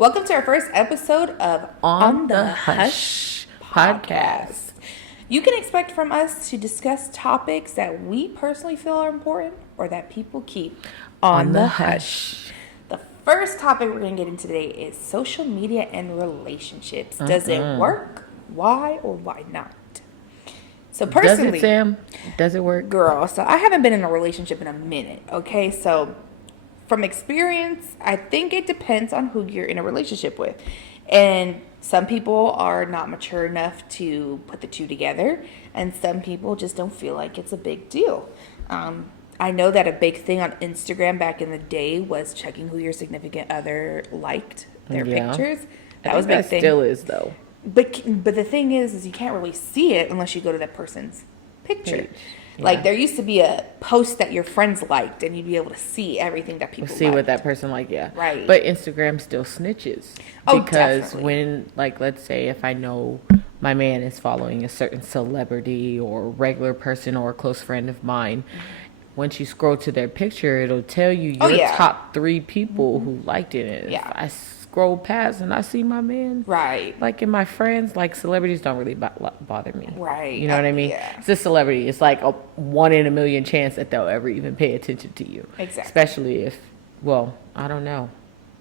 Welcome to our first episode of On the Hush podcast. You can expect from us to discuss topics that we personally feel are important or that people keep on the hush. The first topic we're going to get into today is social media and relationships. Does it work? Why or why not? So personally, does it, Sam? Does it work? Girl, so I haven't been in a relationship in a minute, okay? So from experience, I think it depends on who you're in a relationship with. And some people are not mature enough to put the two together, and some people just don't feel like it's a big deal. I know that a big thing on Instagram back in the day was checking who your significant other liked their pictures. That was a big thing. Still is though. But the thing is you can't really see it unless you go to that person's picture. Yeah. Like there used to be a post that your friends liked, and you'd be able to see everything that people see liked. what that person liked. Yeah, right. But Instagram still snitches. Oh, because definitely. when, like, let's say if I know my man is following a certain celebrity or regular person or a close friend of mine. Once you scroll to their picture, it'll tell you your top 3 people who liked it. And if I scroll past and I see my man, like in my friends, like celebrities don't really bother me. Right. You know what I mean? Yeah. It's a celebrity. It's like a 1 in a million chance that they'll ever even pay attention to you. Exactly. Especially if, well, I don't know.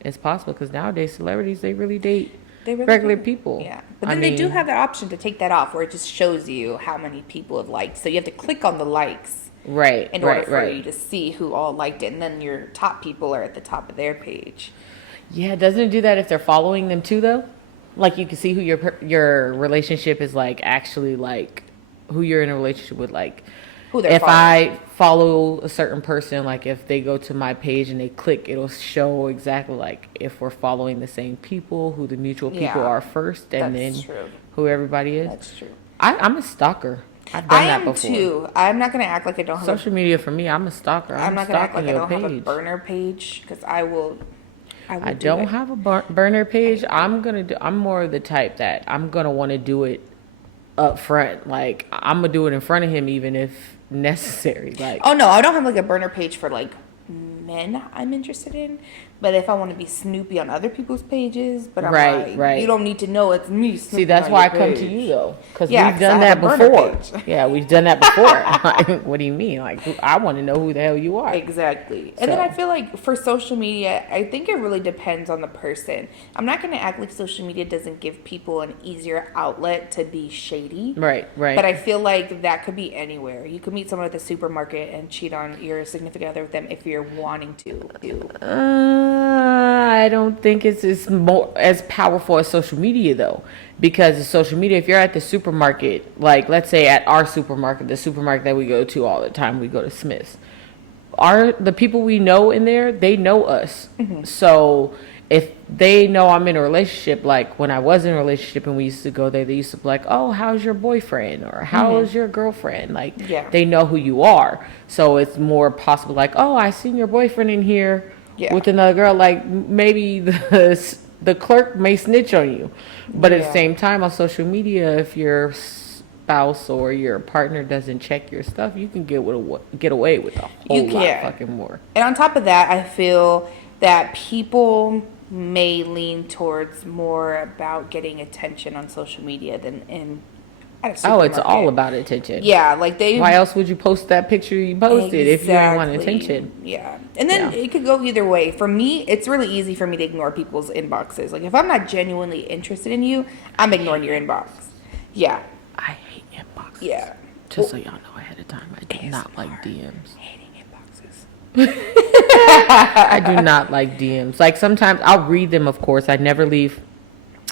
It's possible because nowadays celebrities, they really date regular people. Yeah. But then they do have the option to take that off where it just shows you how many people have liked. So you have to click on the likes. Right. In order for you to see who all liked it. And then your top people are at the top of their page. Yeah, doesn't it do that if they're following them too, though? Like you can see who your relationship is like, actually like who you're in a relationship with, like who they're if following. I follow a certain person, like if they go to my page and they click, it'll show exactly like if we're following the same people, who the mutual people are first, and then who everybody is. That's true. I'm a stalker. I've done that before. I am too. I'm not going to act like I don't have social media for me. I'm a stalker. I'm not going to act like I don't have a burner page because I don't have a burner page. I'm more of the type that I'm gonna want to do it up front. Like I'm gonna do it in front of him, even if necessary. Like, oh no, I don't have like a burner page for like men I'm interested in. But if I want to be snoopy on other people's pages, but I'm like, you don't need to know it's me. See, that's why I come to you though, because we've done that before. Yeah, we've done that before. What do you mean? Like, I want to know who the hell you are. Exactly. And then I feel like for social media, I think it really depends on the person. I'm not going to act like social media doesn't give people an easier outlet to be shady. Right. But I feel like that could be anywhere. You could meet someone at the supermarket and cheat on your significant other with them if you're wanting to. I don't think it's as powerful as social media though, because social media, if you're at the supermarket, like let's say at our supermarket, the supermarket that we go to all the time, we go to Smith's. The people we know in there, they know us. Mm-hmm. So if they know I'm in a relationship, like when I was in a relationship and we used to go there, they used to be like, oh, how's your boyfriend? Or how's your girlfriend? Like, they know who you are. So it's more possible like, oh, I seen your boyfriend in here with another girl. Like maybe the clerk may snitch on you. But at the same time on social media, if your spouse or your partner doesn't check your stuff, you can get away with a whole lot fucking more. And on top of that, I feel that people may lean towards more about getting attention on social media than at a supermarket. It's all about attention. Yeah, like why else would you post that picture you posted if you didn't want attention? Yeah. And then it could go either way. For me, it's really easy for me to ignore people's inboxes. Like if I'm not genuinely interested in you, I'm ignoring your inbox. Yeah. I hate inboxes. Yeah. Just so y'all know ahead of time, I do not like DMs. Hating inboxes. I do not like DMs. Like sometimes I'll read them, of course. I never leave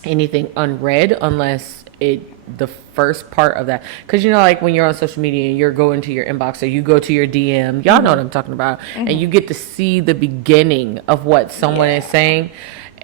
anything unread unless the first part of that, because like when you're on social media and you're going to your inbox or you go to your DM, y'all know what I'm talking about, and you get to see the beginning of what someone is saying.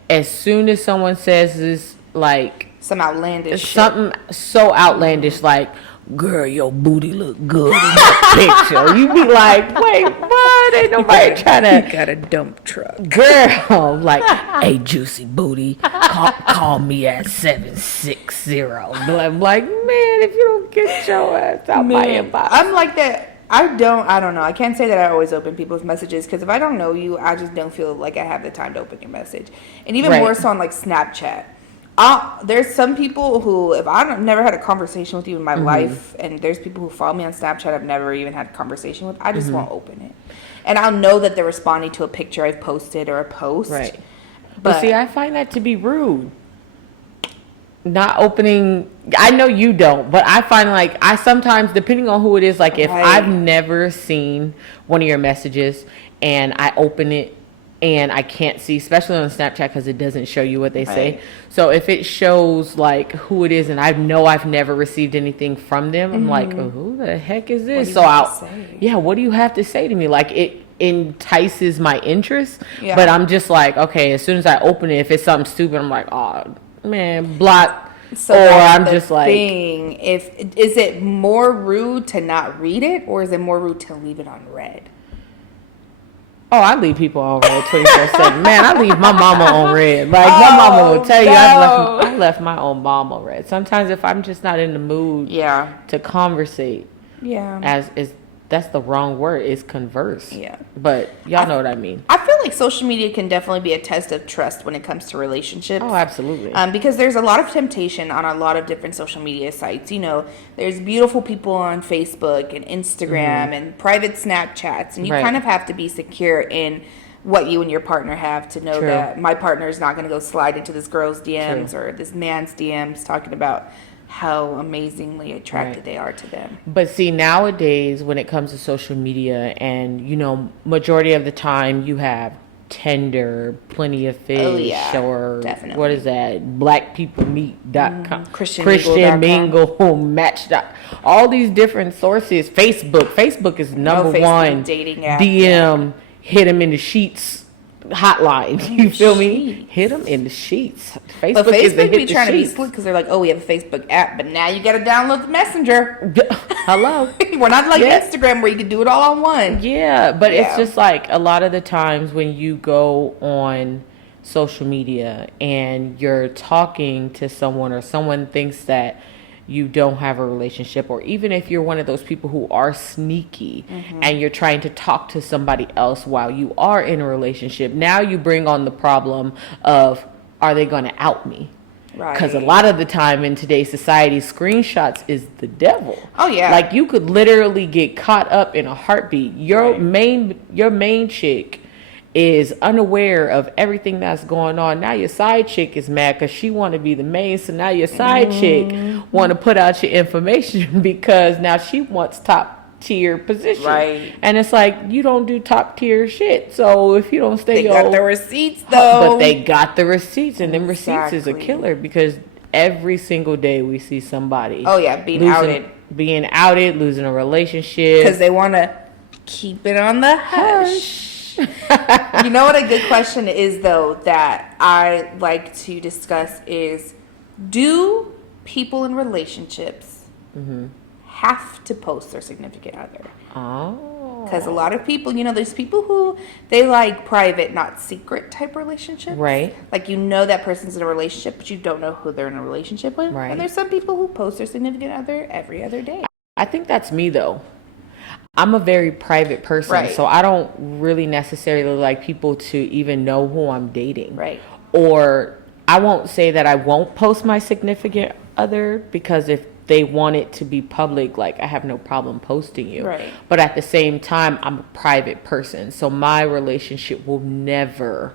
As soon as someone says this, like something so outlandish, like, girl, your booty look good in that picture. You be like, wait, what? Ain't nobody trying to. You got a dump truck. Girl, like, hey, juicy booty, call me at 760. I'm like, man, if you don't get your ass out my inbox. I'm like that. I don't know. I can't say that I always open people's messages because if I don't know you, I just don't feel like I have the time to open your message. And even Right. more so on like Snapchat. There's some people who, if I don't, never had a conversation with you in my Mm-hmm. life, and there's people who follow me on Snapchat I've never even had a conversation with, I just Mm-hmm. won't open it. And I'll know that they're responding to a picture I've posted or a post. Right. But But see, I find that to be rude. Not opening, I know you don't, but I find like I sometimes, depending on who it is, like if Right. I've never seen one of your messages and I open it and I can't see, especially on Snapchat because it doesn't show you what they say. Right. So if it shows like who it is and I know I've never received anything from them, I'm like, oh, who the heck is this? do you So have to I'll, say? yeah, what do you have to say to me? Like it entices my interest, Yeah. but I'm just like, okay, as soon as I open it, if it's something stupid, I'm like, oh man, block. So or that's I'm the just like, thing. If is it more rude to not read it, or is it more rude to leave it on red? oh, I leave people on red 24/7. Man, I leave my mama on red. Like my mama will tell you, no. I left my own mom on red. Sometimes if I'm just not in the mood Yeah, to conversate, yeah, as is that's the wrong word, is converse. yeah. But y'all know what I mean. I feel like social media can definitely be a test of trust when it comes to relationships. Oh, absolutely. Because there's a lot of temptation on a lot of different social media sites. You know, there's beautiful people on Facebook and Instagram and private Snapchats, and you Mm-hmm. Right. kind of have to be secure in what you and your partner have to know True. that my partner is not going to go slide into this girl's DMs True. or this man's DMs talking about how amazingly attracted Right. they are to them. But see, nowadays, when it comes to social media, and you know, majority of the time you have Tinder, Plenty of Fish, Oh, yeah, or definitely. what is that? Blackpeoplemeet.com, ChristianMingle.com. Mingle, Match. All these different sources. Facebook is number Facebook one dating app, DM. Hit them in the sheets hotline. You feel me? sheets. Hit them in the sheets. But Facebook is the Facebook be hit the trying to be sheets. slick because they're like, oh, we have a Facebook app, but now you got to download the Messenger. Hello. We're not like Yeah. Instagram where you can do it all on one. Yeah, but it's Yeah. just like a lot of the times when you go on social media and you're talking to someone or someone thinks that you don't have a relationship, or even if you're one of those people who are sneaky and you're trying to talk to somebody else while you are in a relationship, now you bring on the problem of, are they going to out me? Right. Because a lot of the time in today's society, screenshots is the devil. Oh, yeah. Like you could literally get caught up in a heartbeat. Your main chick is unaware of everything that's going on. Now your side chick is mad because she want to be the main. So now your side chick want to put out your information because now she wants top tier position. Right. And it's like, you don't do top tier shit. So if you don't stay They got the receipts, though. but they got the receipts, and them receipts is a Exactly. killer because every single day we see somebody. Oh, yeah, being outed. being outed, losing a relationship. Because they want to keep it on the hush. You know what a good question is, though, that I like to discuss is, do people in relationships have to post their significant other? Oh, Because a lot of people, you know, there's people who they like private, not secret type relationships. Right. Like you know that person's in a relationship, but you don't know who they're in a relationship with. Right. And there's some people who post their significant other every other day. I think that's me though. I'm a very private person, Right. so I don't really necessarily like people to even know who I'm dating. Right. Or I won't say that I won't post my significant other, because if they want it to be public, like I have no problem posting you. Right. But at the same time, I'm a private person, so my relationship will never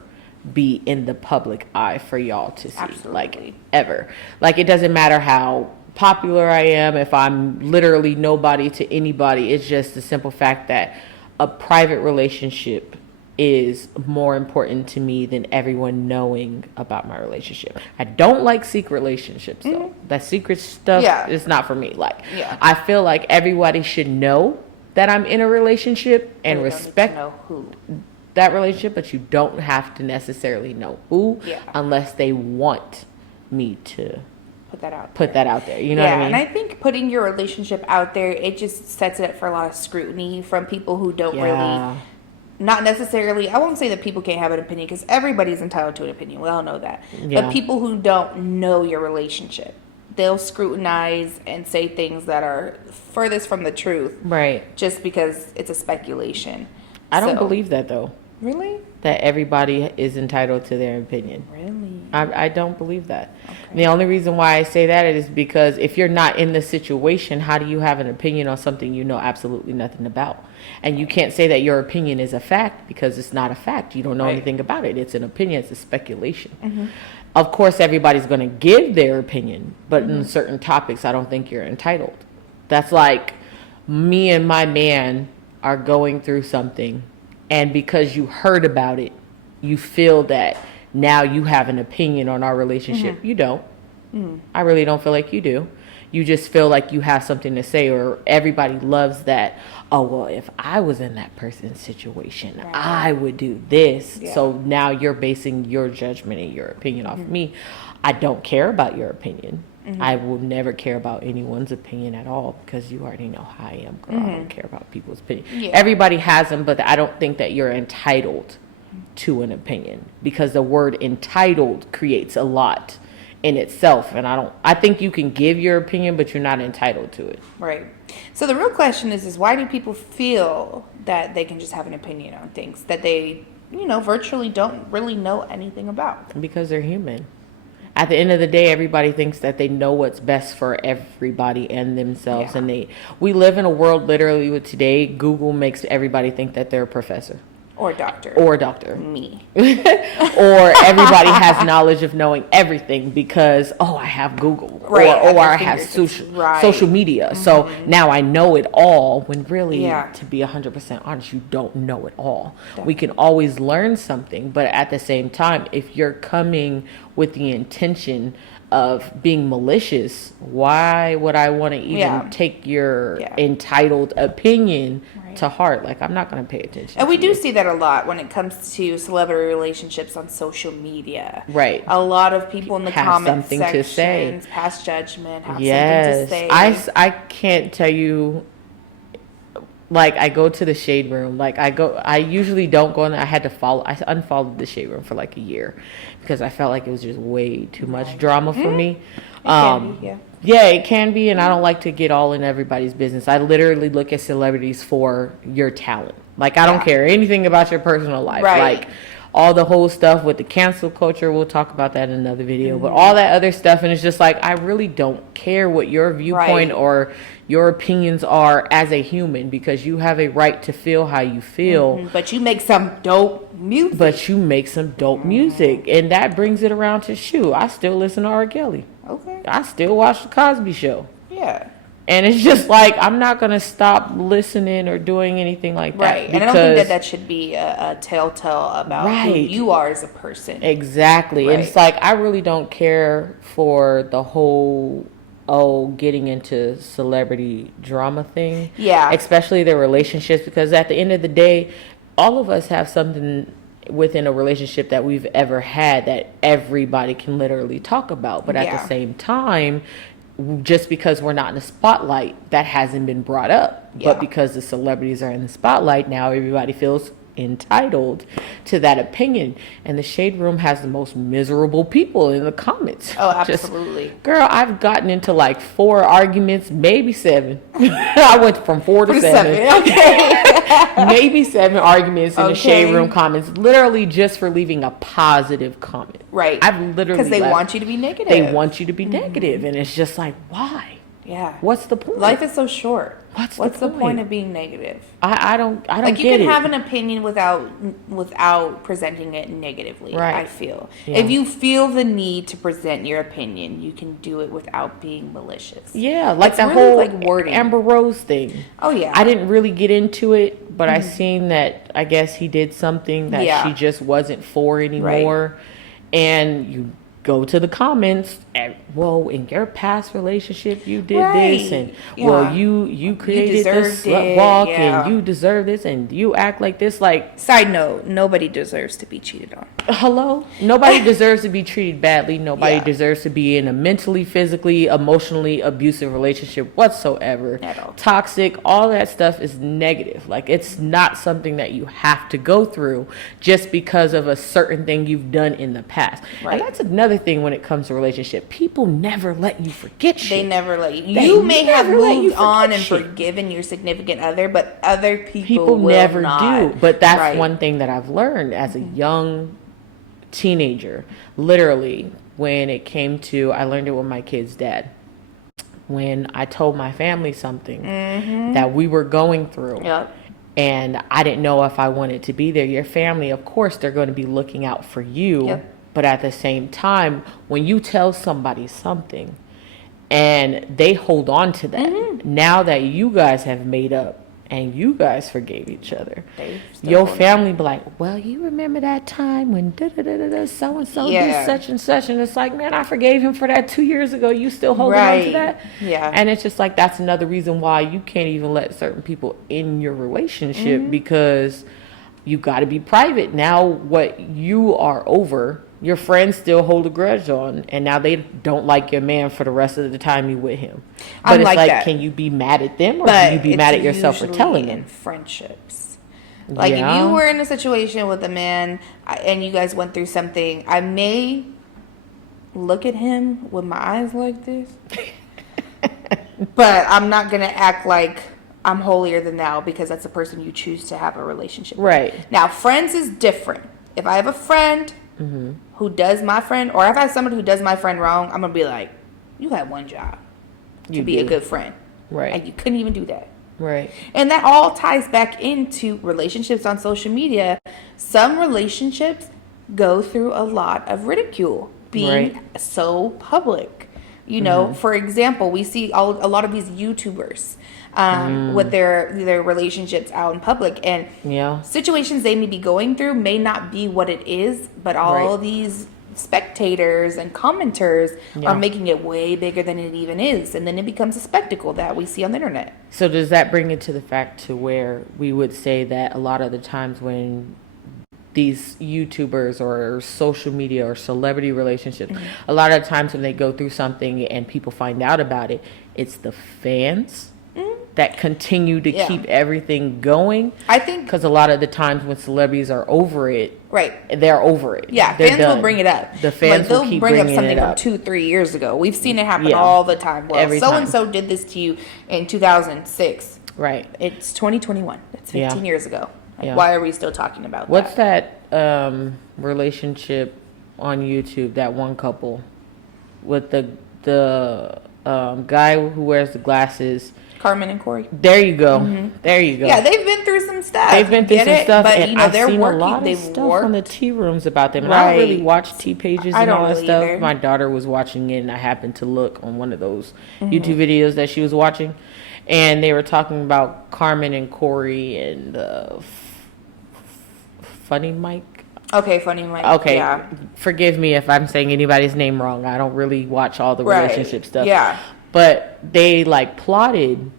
be in the public eye for y'all to see. Absolutely. Like ever. Like it doesn't matter how popular I am, if I'm literally nobody to anybody. It's just the simple fact that a private relationship is more important to me than everyone knowing about my relationship. I don't like secret relationships though. That secret stuff Yeah. is not for me. Like Yeah. I feel like everybody should know that I'm in a relationship and They don't need to respect know who. that relationship, but you don't have to necessarily know who Yeah. unless they want me to Put that out. put that out there. You know Yeah, what I mean? and I think putting your relationship out there, it just sets it up for a lot of scrutiny from people who don't really, not necessarily, I won't say that people can't have an opinion because everybody's entitled to an opinion. We all know that. Yeah. But people who don't know your relationship, they'll scrutinize and say things that are furthest from the truth Right. just because it's a speculation. I don't So- believe that though. Really? That everybody is entitled to their opinion. Really? I don't believe that. Okay. The only reason why I say that is because if you're not in the situation, how do you have an opinion on something you know absolutely nothing about? And you can't say that your opinion is a fact because it's not a fact. You don't know Right. anything about it. It's an opinion. It's a speculation. Of course, everybody's going to give their opinion, but in certain topics, I don't think you're entitled. That's like me and my man are going through something, and because you heard about it, you feel that now you have an opinion on our relationship. You don't. I really don't feel like you do. You just feel like you have something to say, or everybody loves that. Oh, well, if I was in that person's situation, Right. I would do this. Yeah. So now you're basing your judgment and your opinion off of me. I don't care about your opinion. I will never care about anyone's opinion at all because you already know how I am, girl. I don't care about people's opinion. Yeah. Everybody has them, but I don't think that you're entitled to an opinion because the word entitled creates a lot in itself. And I think you can give your opinion, but you're not entitled to it. Right. So the real question is why do people feel that they can just have an opinion on things that they, virtually don't really know anything about? Because they're human. At the end of the day, everybody thinks that they know what's best for everybody and themselves. Yeah. And we live in a world literally with today, Google makes everybody think that they're a professor Or a doctor. or a doctor. Me. Or everybody has knowledge of knowing everything because, I have Google. Right, at Or their I have fingertips. Right. social media. So now I know it all when really, Yeah. to be 100% honest, you don't know it all. We can always learn something, but at the same time, if you're coming with the intention of being malicious, why would I want to even Yeah. take your Yeah. entitled opinion Right. to heart? Like, I'm not going to pay attention. And we to do you. see that a lot when it comes to celebrity relationships on social media. Right. A lot of people in the Have comment something to say. sections pass judgment, have Yes, something to say. I can't tell you. Like, I go to the shade room. I usually don't go in there. I unfollowed the shade room for like a year because I felt like it was just way too much drama for me. can be, yeah. Yeah, it can be, and I don't like to get all in everybody's business. I literally look at celebrities for your talent. Like, I don't Yeah. care anything about your personal life. Right. Like, all the whole stuff with the cancel culture, we'll talk about that in another video, Mm-hmm. but all that other stuff, and it's just like, I really don't care what your viewpoint Right. or your opinions are as a human because you have a right to feel how you feel. But you make some dope music. But you make some dope music, and that brings it around to shoot. I still listen to R. Kelly. Okay. I still watch the Cosby Show. Yeah. And it's just like, I'm not going to stop listening or doing anything like that. Right. And I don't think because- that should be a telltale about who Right. you are as a person. Exactly. And Right. it's like, I really don't care for the whole, getting into celebrity drama thing. Yeah. Especially their relationships, because at the end of the day, all of us have something within a relationship that we've ever had that everybody can literally talk about. But at Yeah. the same time, just because we're not in the spotlight, that hasn't been brought up. Yeah. But because the celebrities are in the spotlight, now everybody feels entitled to that opinion. And the shade room has the most miserable people in the comments. Oh, Just, absolutely. girl, I've gotten into like 4 arguments, maybe 7. I went from 4 to 7. Okay. Maybe 7 arguments in the shade Okay. room comments, literally just for leaving a positive comment. Right. I've literally Because they left- want you to be negative. They want you to be negative, and it's just like, why? Yeah. What's the point? Life is so short. What's the the point point? of being negative? I don't Like you get can it. have an opinion without presenting it negatively. Right. I feel Yeah. if you feel the need to present your opinion, you can do it without being malicious. Yeah, like It's that really whole like wording. Amber Rose thing. Oh yeah. I didn't really get into it, but I seen that I guess he did something that Yeah. she just wasn't for anymore. And you go to the comments and, well, in your past relationship you did this, Right. and Yeah. well, you created this deserved slut it, walk, yeah. and you deserve this, and you act like this. Like, Side note: nobody deserves to be cheated on. hello, nobody deserves to be treated badly. Nobody Yeah. deserves to be in a mentally, physically, emotionally abusive relationship whatsoever. At all. Toxic, all that stuff is negative. Like, it's not something that you have to go through just because of a certain thing you've done in the past. Right. And that's another another thing when it comes to relationship. People never let you forget shit. They never let you. They You may have never let you moved on forget and shit. forgiven your significant other, but other People will never not. do. But that's Right. one thing that I've learned as a young teenager. Literally, when it came to, I learned it with my kid's dad. When I told my family something that we were going through, Yep. and I didn't know if I wanted to be there. Your family, of course, they're going to be looking out for you. Yep. But at the same time, when you tell somebody something and they hold on to that, now that you guys have made up and you guys forgave each other, They still your hold on. family be like, well, you remember that time when da-da-da-da-da, so-and-so Yeah. did such and such. And it's like, man, I forgave him for that 2 years ago. You still holding on to Right. that? Yeah. And it's just like, that's another reason why you can't even let certain people in your relationship because you got to be private. Now, what you are over, your friends still hold a grudge on, and now they don't like your man for the rest of the time you with him. But I'm it's like like, that. can you be mad at them or But can you be it's mad at yourself for usually telling in them? friendships. Like if Yeah. you were in a situation with a man and you guys went through something, I may look at him with my eyes like this, but I'm not gonna act like I'm holier than thou because that's the person you choose to have a relationship with. Right. Now, friends is different. If I have a friend who does my friend, or if I have somebody who does my friend wrong, I'm gonna be like, "You had one job to You be a do. good friend, Right. and you couldn't even do that." Right. And that all ties back into relationships on social media. Some relationships go through a lot of ridicule being Right. so public. You know, for example, we see a lot of these YouTubers with their relationships out in public, and Yeah. situations they may be going through may not be what it is, but all Right. these spectators and commenters Yeah. are making it way bigger than it even is, and then it becomes a spectacle that we see on the internet. So does that bring it to the fact to where we would say that a lot of the times when these YouTubers or social media or celebrity relationships, a lot of times when they go through something and people find out about it, it's the fans that continue to Yeah. keep everything going? I think Because a lot of the times when celebrities are over it, right. they're over it. Yeah, They're fans done. will bring it up. The fans Like, they'll will keep bring up bringing something it from up. 2-3 years ago. We've seen it happen Yeah. all the time. Well, Every so time. and so did this to you in 2006. Right. It's 2021. It's 15 Yeah. years ago. Like, Yeah. why are we still talking about What's that? that relationship on YouTube? That one couple with the guy who wears the glasses. Carmen and Corey. There you go. There you go. Yeah, they've been through some stuff. They've been through Get some it? stuff, but and you know I've they're seen working. a lot of They've stuff worked. on the tea rooms about them. And I don't really Right. watch tea pages I and don't all that really stuff. either. My daughter was watching it, and I happened to look on one of those Mm-hmm. YouTube videos that she was watching, and they were talking about Carmen and Corey and Funny Mike. Okay, funny. Like, Okay, Yeah. forgive me if I'm saying anybody's name wrong. I don't really watch all the Right. relationship stuff. Yeah. But they like plotted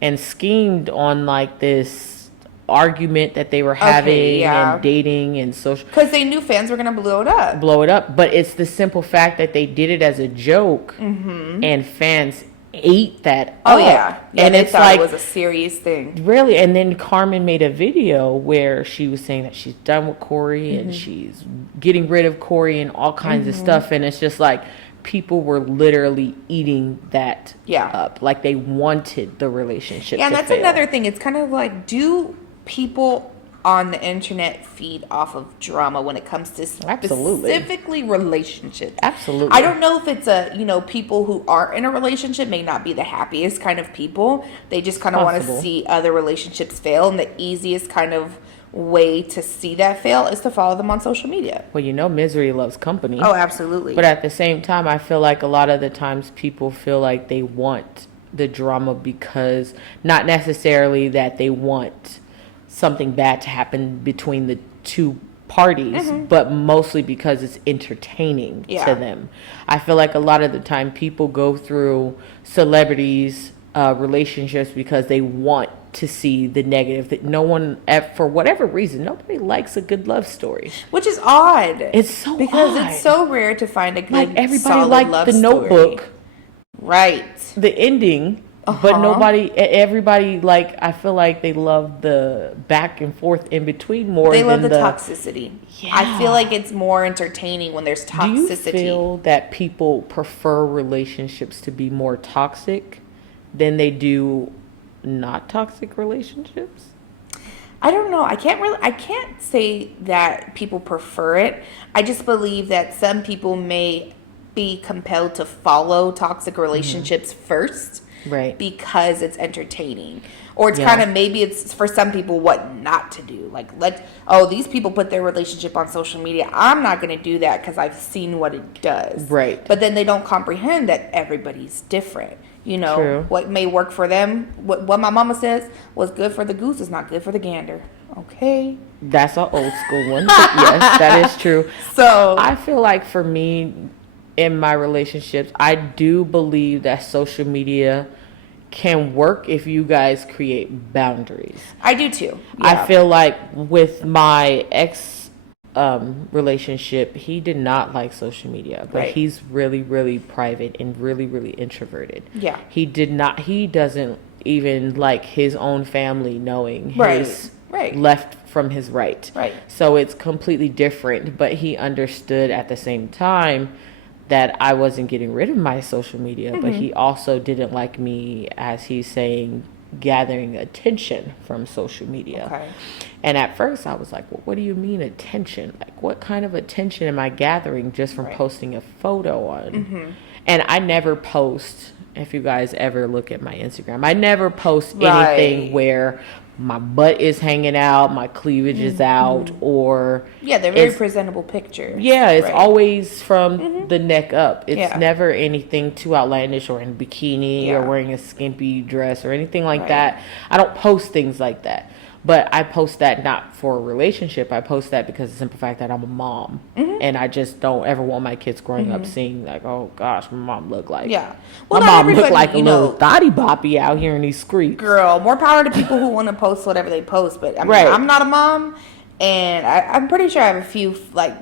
and schemed on like this argument that they were having yeah. and dating and social Because they knew fans were gonna blow it up. blow it up. But it's the simple fact that they did it as a joke and fans ate that Mm-hmm. Oh up. yeah. Yeah. And They it's thought like it was a serious thing. really, and then Carmen made a video where she was saying that she's done with Corey Mm-hmm. and she's getting rid of Corey and all kinds of stuff. And it's just like people were literally eating that Yeah. up. Like they wanted the relationship Yeah, and to that's fail. another thing. It's kind of like, do people on the internet feed off of drama when it comes to Absolutely. specifically relationships? Absolutely. I don't know if it's people who aren't in a relationship may not be the happiest kind of people. They just kind of want to Possible. see other relationships fail, and the easiest kind of way to see that fail is to follow them on social media. Well, misery loves company. Oh, absolutely. But at the same time, I feel like a lot of the times people feel like they want the drama because not necessarily that they want something bad to happen between the two parties, but mostly because it's entertaining Yeah. to them. I feel like a lot of the time people go through celebrities' relationships because they want to see the negative. That no one, for whatever reason, nobody likes a good love story. Which is odd. It's so because odd. it's so rare to find a good Like everybody solid liked love the story. Notebook. Right. The ending But everybody, like, I feel like they love the back and forth in between more They than love the toxicity. I feel like it's more entertaining when there's toxicity. Do you feel that people prefer relationships to be more toxic than they do not toxic relationships? I don't know. I can't say that people prefer it. I just believe that some people may be compelled to follow toxic relationships first. Right. Because it's entertaining. Or it's kind of, maybe it's for some people what not to do. Like, these people put their relationship on social media. I'm not going to do that because I've seen what it does. Right. But then they don't comprehend that everybody's different. You know, True. What may work for them, what my mama says was good for the goose is not good for the gander. Okay. That's an old school one. But yes, that is true. So I feel like for me, in my relationships, I do believe that social media can work if you guys create boundaries. I do too. Yeah. I feel like with my ex relationship, he did not like social media, but Right. he's really, really private and really, really introverted. Yeah. He doesn't even like his own family knowing his Right. left from his right. Right. So it's completely different, but he understood at the same time that I wasn't getting rid of my social media, but he also didn't like me, as he's saying, gathering attention from social media. Okay. And at first I was like, well, what do you mean attention? Like, what kind of attention am I gathering just from posting a photo on? And I never post, if you guys ever look at my Instagram, I never post anything where my butt is hanging out, my cleavage is out, or Yeah, they're very presentable pictures. yeah, it's Right. always from the neck up. It's Yeah. never anything too outlandish or in a bikini or Yeah. wearing a skimpy dress or anything like Right. that. I don't post things like that. But I post that not for a relationship. I post that because of the simple fact that I'm a mom. And I just don't ever want my kids growing up seeing like, oh gosh, my mom looked like. Yeah. Well, my not mom looked everybody, like a you little know, thotty boppy out here in these streets. girl, more power to people who want to post whatever they post. But I mean, Right. I'm not a mom, and I'm pretty sure I have a few like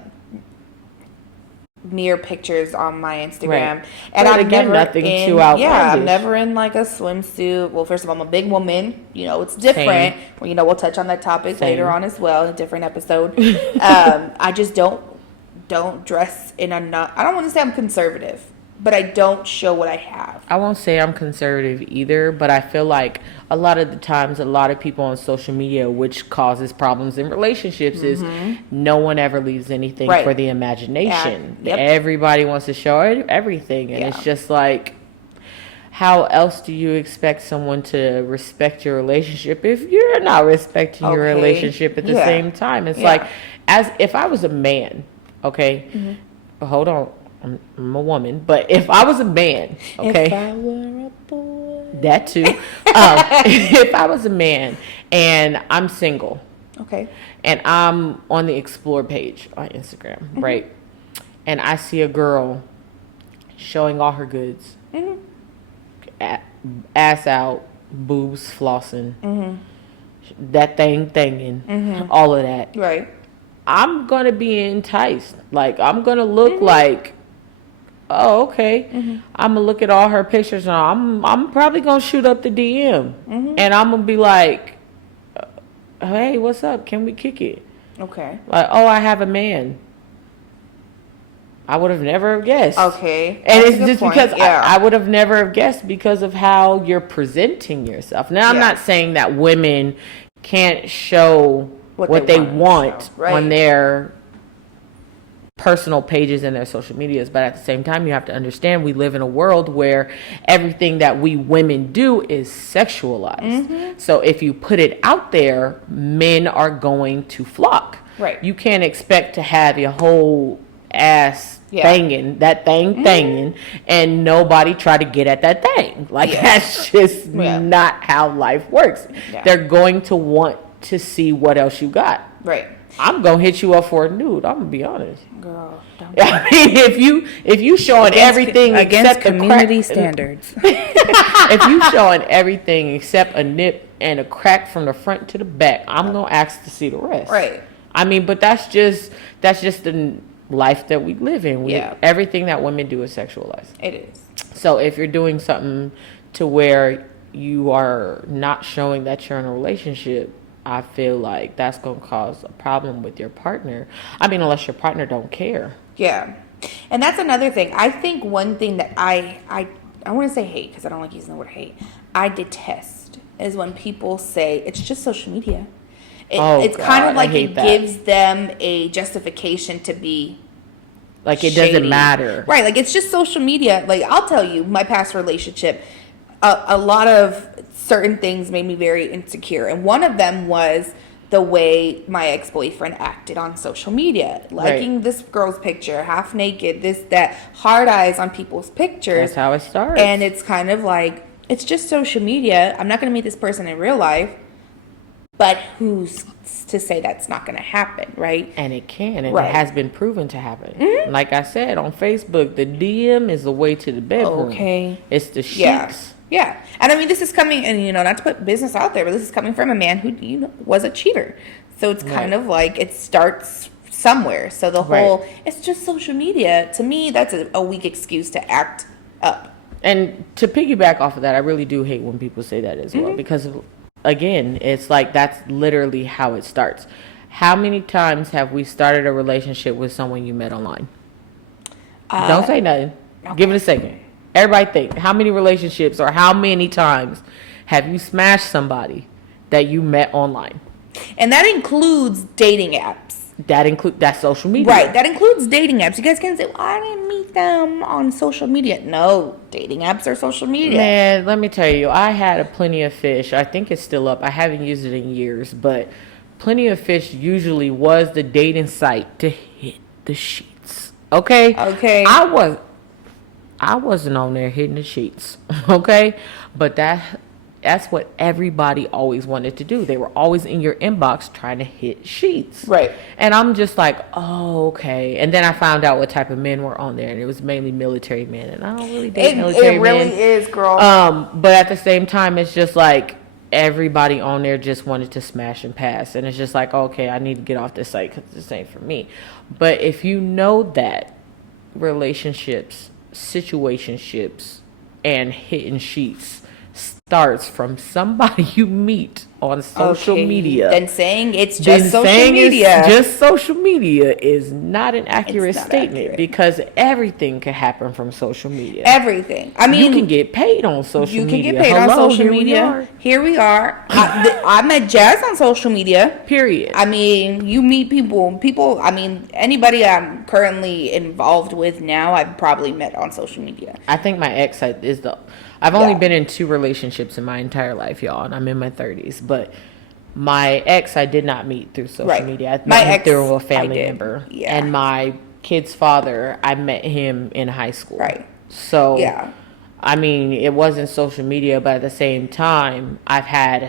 mere pictures on my Instagram, Right. and But I'm again, never nothing in, too yeah, outlandish. I'm never in like a swimsuit. Well, first of all, I'm a big woman. You know, it's different. Same. Well, you know, we'll touch on that topic Same. later on as well in a different episode. I just don't dress in a not. I don't want to say I'm conservative, but I don't show what I have. I won't say I'm conservative either, but I feel like a lot of the times, a lot of people on social media, which causes problems in relationships, is no one ever leaves anything Right. for the imagination. Yeah. Yep. Everybody wants to show everything, and Yeah. it's just like, how else do you expect someone to respect your relationship if you're not respecting your Okay. relationship at the Yeah. same time? It's Yeah. like, as if I was a man, okay, hold on. I'm a woman, but if I was a man, okay, If I were a boy. that too. If I was a man and I'm single Okay. and I'm on the explore page on Instagram, right? And I see a girl showing all her goods, ass out, boobs flossing, that thing thinging, all of that. Right. I'm gonna be enticed. Like, I'm gonna look like, oh, okay. I'm gonna look at all her pictures and I'm probably gonna shoot up the DM, and I'm gonna be like, hey, what's up? Can we kick it? Okay. Like, oh, I have a man. I would have never guessed. Okay. And That's a it's good just point. because Yeah. I would have never guessed because of how you're presenting yourself. Now, I'm Yeah. not saying that women can't show what they wanna want show, right. on their personal pages and their social medias, but at the same time, you have to understand we live in a world where everything that we women do is sexualized. So if you put it out there, men are going to flock. Right. You can't expect to have your whole ass Yeah. banging, that thing thinging, and nobody try to get at that thing. Like, Yeah. that's just Yeah. not how life works. Yeah. They're going to want to see what else you got. Right. I'm gonna hit you up for a nude. I'm gonna be honest. Girl, don't. I mean, if you showing everything against except the community crack, standards. if you showing everything except a nip and a crack from the front to the back, I'm gonna ask to see the rest. Right. I mean, but that's just the life that we live in. Yeah. Everything that women do is sexualized. It is. So if you're doing something to where you are not showing that you're in a relationship, I feel like that's going to cause a problem with your partner. I mean, unless your partner don't care. Yeah. And that's another thing. I think one thing that I want to say hate because I don't like using the word hate. I detest is when people say it's just social media. It's kind of God, I like hate it that. gives them a justification to be Like, it shady. doesn't matter. Right, like it's just social media. Like I'll tell you, my past relationship, a lot of certain things made me very insecure, and one of them was the way my ex-boyfriend acted on social media, liking this girl's picture, half naked, this, that, hard eyes on people's pictures. That's how it starts. And it's kind of like, it's just social media. I'm not going to meet this person in real life, but who's to say that's not going to happen, right? And it can, and Right. it has been proven to happen. Like I said, on Facebook, the DM is the way to the bedroom. Okay. It's the sheets. Yeah. Yeah. And I mean, this is coming, and not to put business out there, but this is coming from a man who, was a cheater. So it's kind Right. of like it starts somewhere. So the Right. whole, it's just social media. To me, that's a weak excuse to act up. And to piggyback off of that, I really do hate when people say that as well, because again, it's like that's literally how it starts. How many times have we started a relationship with someone you met online? Don't say nothing. Give it a second. Everybody think. How many relationships or how many times have you smashed somebody that you met online? And that includes dating apps. That's social media. Right. That includes dating apps. You guys can say, well, I didn't meet them on social media. No, dating apps are social media. Man, let me tell you, I had a Plenty of Fish. I think it's still up. I haven't used it in years, but Plenty of Fish usually was the dating site to hit the sheets. Okay? Okay. I wasn't on there hitting the sheets. Okay? But that's what everybody always wanted to do. They were always in your inbox trying to hit sheets. Right. And I'm just like, oh, okay. And then I found out what type of men were on there, and it was mainly military men. And I don't really date military It really men. is, girl. But at the same time, it's just like everybody on there just wanted to smash and pass. And it's just like, okay, I need to get off this site because this ain't for me. But if you know that relationships, situationships, and hitting sheets starts from somebody you meet on social Okay, media, then saying it's then just social saying media. it's just social media is not an accurate It's not statement accurate. because everything can happen from social media. Everything. I mean, you can get paid on social you media. can get paid on Hello, social here we media. are. Here we are. I met Jazz on social media. Period. I mean, you meet people. I mean, anybody I'm currently involved with now, I've probably met on social media. I think my ex is the. I've only Yeah. been in 2 relationships in my entire life, y'all, and I'm in my 30s. But my ex, I did not meet through social Right. media. I My met him ex, through a I family did. member. Yeah. And my kid's father, I met him in high school. Right. So, Yeah. I mean, it wasn't social media, but at the same time, I've had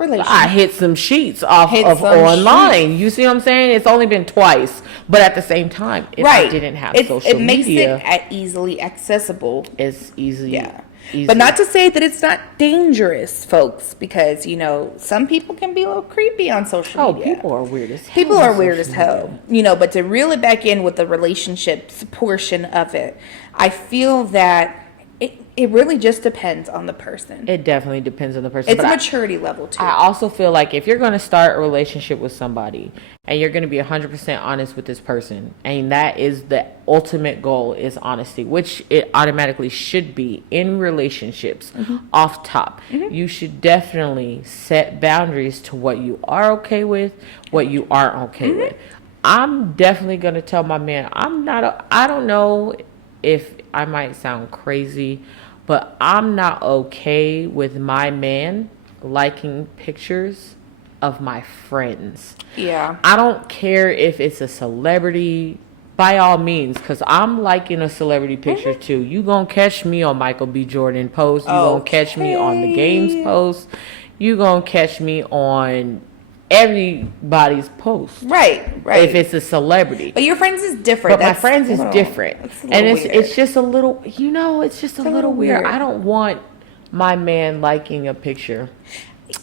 I hit some sheets off Hit of some online. You see what I'm saying? It's only been twice, but at the same time, if I didn't have social it makes media, it easily accessible. it's easy. Yeah. easy. But not to say that it's not dangerous, folks, because, some people can be a little creepy on social Oh, media. people are weird as hell. People on are weird as social hell, media. but to reel it back in with the relationships portion of it, I feel that it really just depends on the person. It definitely depends on the person. It's a but maturity level too. I also feel like if you're going to start a relationship with somebody and you're going to be 100% honest with this person, and that is the ultimate goal is honesty, which it automatically should be in relationships off top. You should definitely set boundaries to what you are okay with, what you aren't okay with. I'm definitely going to tell my man, I don't know if I might sound crazy, but I'm not okay with my man liking pictures of my friends. Yeah. I don't care if it's a celebrity, by all means, because I'm liking a celebrity picture too. You gonna catch me on Michael B. Jordan post. You gonna catch me on the games post. You gonna catch me on everybody's post. Right. If it's a celebrity. But your friends is different. But my friends is different. And it's just a little, it's just a little weird. I don't want my man liking a picture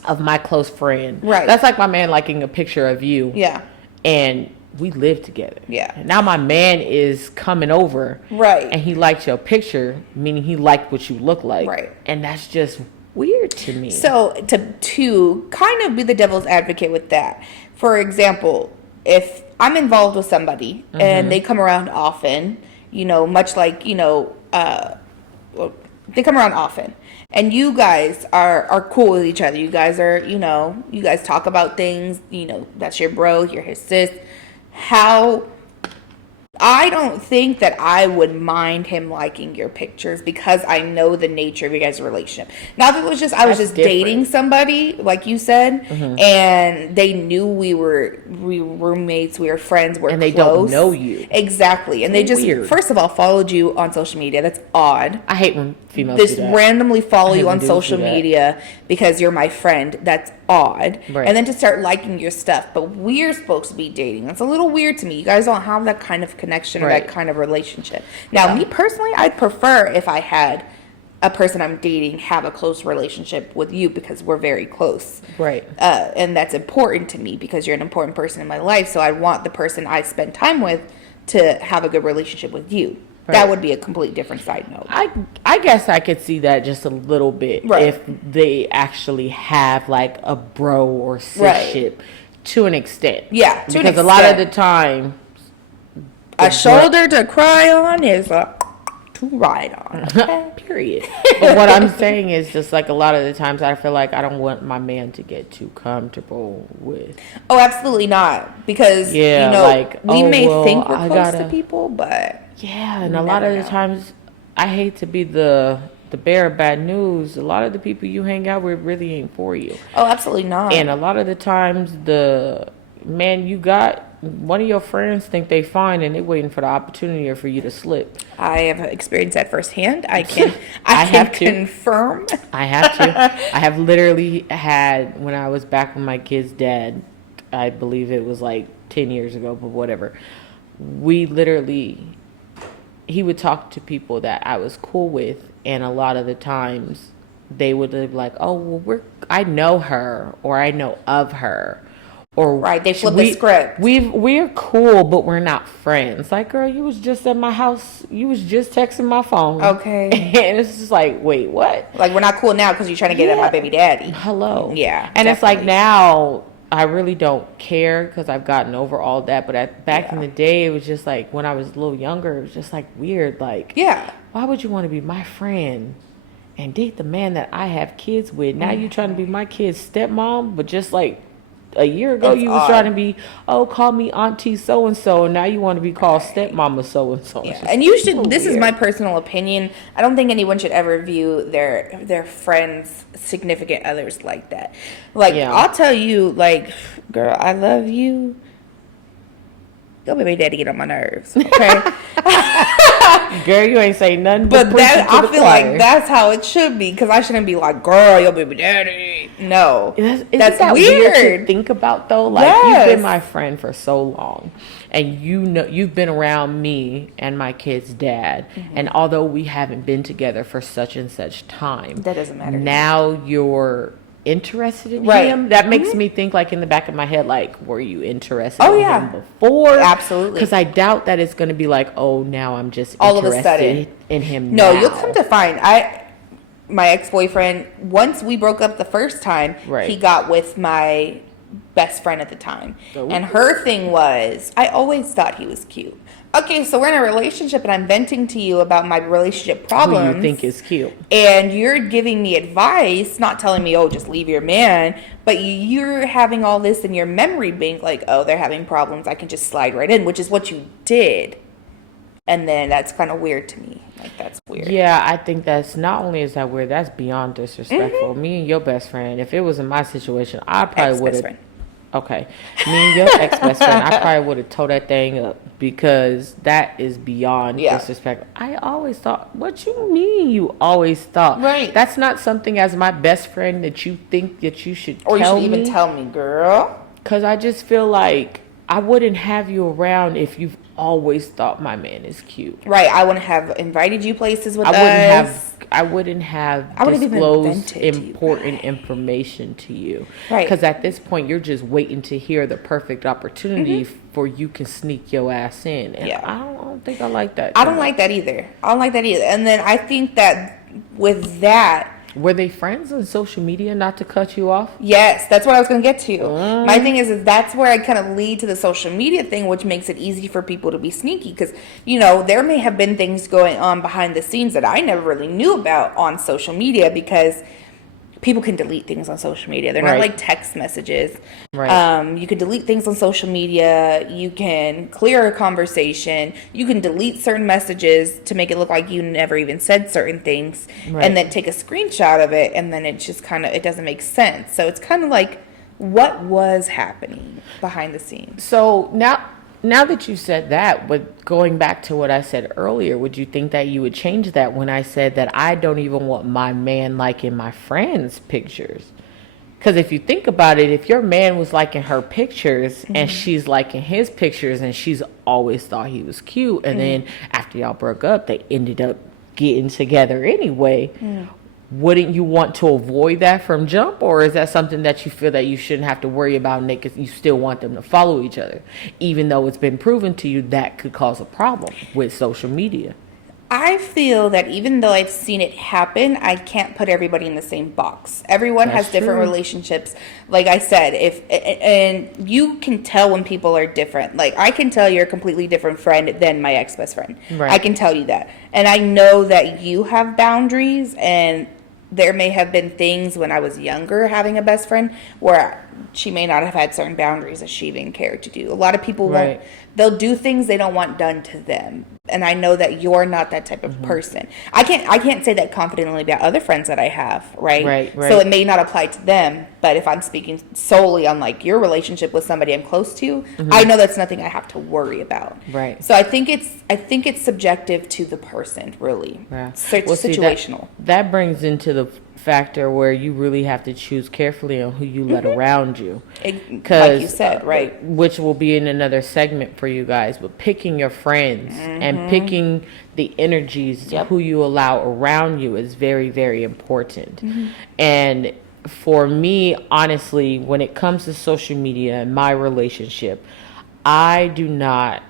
of my close friend. Right. That's like my man liking a picture of you. Yeah. And we live together. Yeah. And now my man is coming over. Right. And he liked your picture, meaning he liked what you look like. Right. And that's just weird to me. So to kind of be the devil's advocate with that, for example, if I'm involved with somebody and they come around often, much like well, they come around often, and you guys are cool with each other. You guys are you guys talk about things. That's your bro, you're his sis. I don't think that I would mind him liking your pictures because I know the nature of your guys' relationship. Now, if it was I was just dating somebody, like you said, and they knew we were roommates, we were friends, we're and they close. don't know you. Exactly. And they just, weird. first of all, followed you on social media. That's odd. I hate when females Just do that. randomly follow I hate you when on dudes social do that. media because you're my friend. That's odd. Right. And then to start liking your stuff. But we're supposed to be dating. That's a little weird to me. You guys don't have that kind of connection or Right. that kind of relationship. Now, me personally, I'd prefer if I had a person I'm dating have a close relationship with you because we're very close. Right. And that's important to me because you're an important person in my life. So I want the person I spend time with to have a good relationship with you. That Right. would be a complete different side note. I guess I could see that just a little bit Right. if they actually have like a bro or Right. sisship to an extent. Yeah, to an because a lot of extent. the time, A shoulder to cry on is a to ride on. Okay? period. But what I'm saying is just like a lot of the times I feel like I don't want my man to get too comfortable with. Oh, absolutely not. Because Yeah, like, we oh, may well, think we're I close to gotta- people, but Yeah, and You a lot never of the know. times I hate to be the bearer of bad news. A lot of the people you hang out with really ain't for you. oh, absolutely not. And a lot of the times, the man you got, one of your friends think they fine, and they waiting for the opportunity for you to slip. I have experienced that firsthand. I can I can have to. confirm. I have to. I have literally had, when I was back with my kid's dad, I believe it was like 10 years ago, but whatever. We literally, he would talk to people that I was cool with, and a lot of the times they would be like, oh, well, I know her, or I know of her. Or Right, they flip the script. We're cool, but we're not friends. Like, girl, you was just at my house. You was just texting my phone. Okay. And it's just like, wait, what? Like, we're not cool now because you're trying to get at my baby daddy. Hello. Yeah, And it's like definitely. now I really don't care because I've gotten over all that. But back in the day, it was just like when I was a little younger, it was just like weird. Like, Yeah. why would you want to be my friend and date the man that I have kids with? Now you trying to be my kid's stepmom, but just like a year ago It's you was odd. trying to be, oh, call me auntie so and so, and now you want to be called stepmama so and so. Yeah. And you should, this is my personal opinion. I don't think anyone should ever view their friends' significant others like that. Like, Yeah. I'll tell you, like, girl, I love you. Your baby daddy get on my nerves, okay? Girl, you ain't say nothing But but that, preaching to I the feel choir. like that's how it should be, because I shouldn't be like, girl, your baby daddy. No. Isn't That's that weird. to think about though? Like you've Yes. been my friend for so long, and you've been around me and my kid's dad. Mm-hmm. And although we haven't been together for such and such time, That doesn't matter. Now you're interested in Right. him. That makes me think, like in the back of my head, like, were you interested Oh, in yeah. him before? Absolutely. Because I doubt that it's going to be like, oh, now I'm just All of a interested sudden. in him. No, now. you'll come to find my ex-boyfriend, once we broke up the first time, Right. he got with my best friend at the time. Oh. And her thing was, I always thought he was cute. Okay, so we're in a relationship and I'm venting to you about my relationship who problems. you think is cute. And you're giving me advice, not telling me, oh, just leave your man, but you're having all this in your memory bank, like, oh, they're having problems, I can just slide right in, which is what you did. And then that's kind of weird to me. Like, that's weird. Yeah, I think that's not only is that weird, that's beyond disrespectful. Me and your best friend, if it was in my situation, I probably would Ex-best have. friend. Okay, me and your ex best friend, I probably would have tore that thing up because that is beyond Yeah. disrespectful. I always thought, what you mean? You always thought, Right. That's not something as my best friend that you think that you should Or you tell should even me. tell me, girl. Because I just feel like I wouldn't have you around if you've always thought my man is cute. Right, I wouldn't have invited you places with I us. wouldn't have I wouldn't have even disclosed vented to you, important information to you. Right. Because at this point, you're just waiting to hear the perfect opportunity for you can sneak your ass in. And Yeah. I don't think I like that. I too don't much. like that either. I don't like that either. And then I think that with that, Were they friends on social media? Not to cut you off. Yes, that's what I was going to get to. My thing is that's where I kind of lead to the social media thing, which makes it easy for people to be sneaky because, there may have been things going on behind the scenes that I never really knew about on social media because people can delete things on social media. They're not Right. like text messages. Right. You can delete things on social media. You can clear a conversation. You can delete certain messages to make it look like you never even said certain things, Right. and then take a screenshot of it, and then it just it doesn't make sense. So it's kind of like what was happening behind the scenes. So now that you said that, but going back to what I said earlier, would you think that you would change that when I said that I don't even want my man liking my friends' pictures? Because if you think about it, if your man was liking her pictures and she's liking his pictures and she's always thought he was cute, and then after y'all broke up, they ended up getting together anyway. Wouldn't you want to avoid that from jump, or is that something that you feel that you shouldn't have to worry about, and you still want them to follow each other, even though it's been proven to you that could cause a problem with social media? I feel that even though I've seen it happen, I can't put everybody in the same box. Everyone That's has different true. relationships. Like I said, and you can tell when people are different. Like I can tell you're a completely different friend than my ex-best friend. Right. I can tell you that. And I know that you have boundaries, and there may have been things when I was younger having a best friend where she may not have had certain boundaries that she even cared to do. A lot of people Right. they'll do things they don't want done to them. And I know that you're not that type of person. I can't say that confidently about other friends that I have, right? Right. So it may not apply to them, but if I'm speaking solely on like your relationship with somebody I'm close to, I know that's nothing I have to worry about. Right. So I think it's subjective to the person, really. Yeah. So it's Well, see, situational. that brings into the factor where you really have to choose carefully on who you let around you. Like you said, right? Which will be in another segment for you guys, but picking your friends and picking the energies who you allow around you is very, very important. And for me, honestly, when it comes to social media and my relationship, I do not,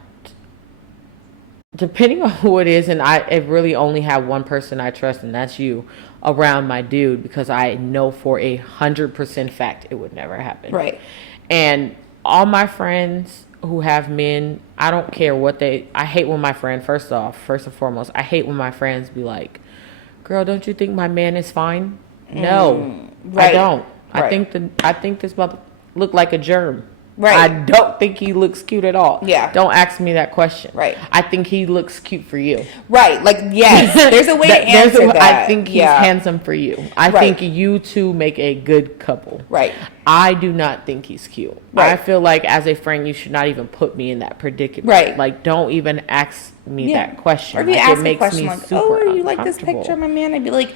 depending on who it is, and I really only have one person I trust, and that's you, around my dude, because I know for 100% fact it would never happen. Right. And all my friends who have men, I don't care what I hate when my friend, first and foremost, I hate when my friends be like, girl, don't you think my man is fine? No, right. I don't. Right. I think this mother look like a germ. Right. I don't think he looks cute at all. Yeah. Don't ask me that question. Right. I think he looks cute for you. Right. Like, yes, there's a way to answer that. I think he's Yeah. handsome for you. I Right. think you two make a good couple. Right. I do not think he's cute. Right. I feel like as a friend, you should not even put me in that predicament. Right. Like, don't even ask me Yeah. that question. Or if you Like, ask it a makes question me like, super "Oh, you like this uncomfortable. picture of my man?" I'd be like,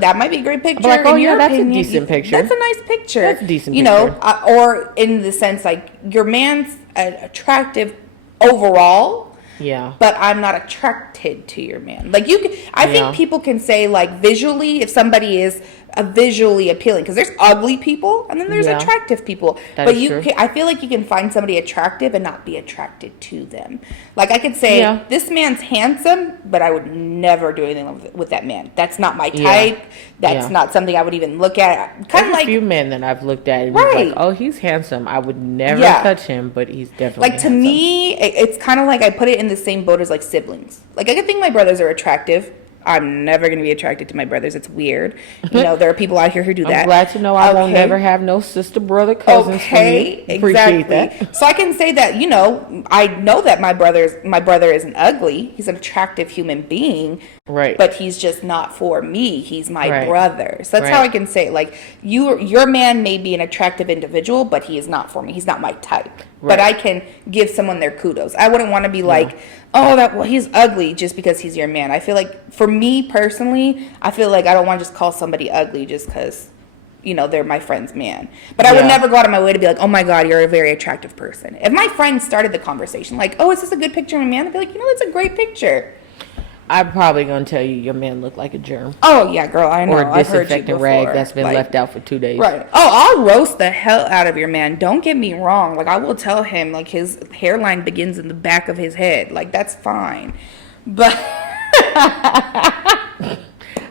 that might be a great picture. like, "Oh, in yeah, your that's a opinion. decent picture. That's a nice picture. That's a decent know, picture." or in the sense like your man's attractive overall, Yeah. but I'm not attracted to your man. Like I Yeah. think people can say like visually if somebody is visually appealing because there's ugly people and then there's Yeah. attractive people. That But is true. I feel like you can find somebody attractive and not be attracted to them. Like I could say Yeah. this man's handsome, but I would never do anything with that man. That's not my Yeah. type. That's Yeah. not something I would even look at. Kind There's of a like few men that I've looked at and was Right. like, oh, he's handsome. I would never Yeah. touch him, but he's definitely Like to handsome. me, it's kind of like I put it in the same boat as like siblings. Like I could think my brothers are attractive. I'm never going to be attracted to my brothers. It's weird. There are people out here who do that. I'm glad to know I won't Okay. never have no sister, brother, cousins Okay, from you. Appreciate exactly. that. So I can say that I know that my brother isn't ugly. He's an attractive human being, Right. but he's just not for me. He's my Right. brother. So that's how Right. I can say it. Like your man may be an attractive individual, but he is not for me. He's not my type. But Right. I can give someone their kudos. I wouldn't want to be like, he's ugly just because he's your man. I feel like for me personally, I feel like I don't want to just call somebody ugly just because they're my friend's man. But I would Yeah. never go out of my way to be like, oh my God, you're a very attractive person. If my friend started the conversation like, oh, is this a good picture of my man? I'd be like, that's a great picture. I'm probably going to tell you your man looked like a germ. Oh yeah, girl, I know. Or a I've heard you disinfectant rag before. that's been Like, left out for 2 days. Right. Oh, I'll roast the hell out of your man. Don't get me wrong. Like I will tell him like his hairline begins in the back of his head. Like that's fine. But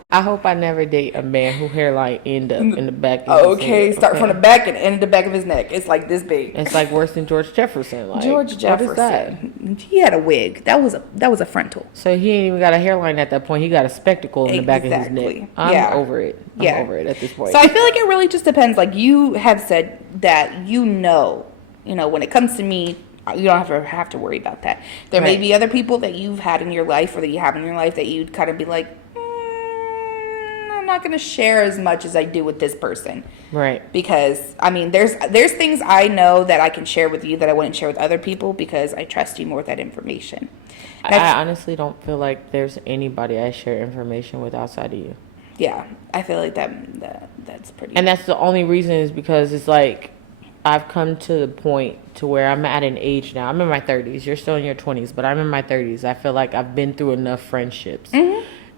I I hope I never date a man who hairline end up in the back of his Okay, head, start from the back and end the back of his neck. It's like this big. It's like worse than George Jefferson. Like, George what is that? Jefferson. He had a wig. That was a frontal. So he ain't even got a hairline at that point. He got a spectacle in the back of his Exactly. neck. I'm over it. I'm over it at this point. So I feel like it really just depends. Like you have said that when it comes to me, you don't have to worry about that. There may Right. be other people that you've had in your life or that you have in your life that you'd kind of be like, I'm not going to share as much as I do with this person. Right. Because I mean, there's things I know that I can share with you that I wouldn't share with other people because I trust you more with that information. I honestly don't feel like there's anybody I share information with outside of you. Yeah, I feel like that's pretty. And that's the only reason is because it's like I've come to the point to where I'm at an age now. I'm in my 30s. You're still in your 20s, but I'm in my 30s. I feel like I've been through enough friendships